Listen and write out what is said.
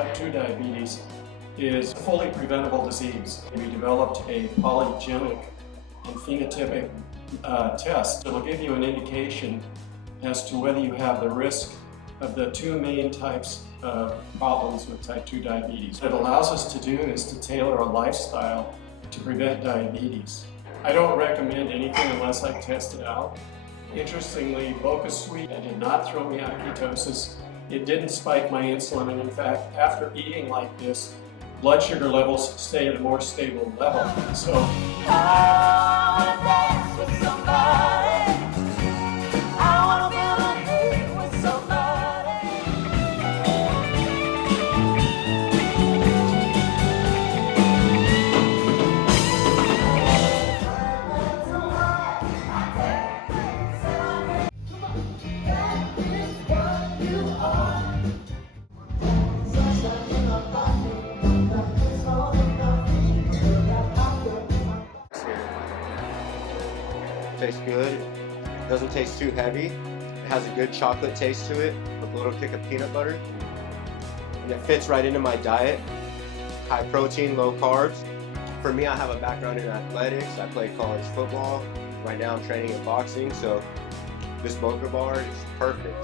type 2 diabetes is a fully preventable disease. We developed a polygenic and phenotypic test that will give you an indication as to whether you have the risk of the two main types of problems with type 2 diabetes. What it allows us to do is to tailor a lifestyle to prevent diabetes. I don't recommend anything unless I test it out. Interestingly, BochaSweet did not throw me out of ketosis. It didn't spike my insulin, and in fact, after eating like this, blood sugar levels stay at a more stable level. So. Tastes good. It doesn't taste too heavy. It has a good chocolate taste to it with a little kick of peanut butter. And it fits right into my diet. High protein, low carbs. For me, I have a background in athletics. I play college football. Right now I'm training in boxing, so this Bocha bar is perfect.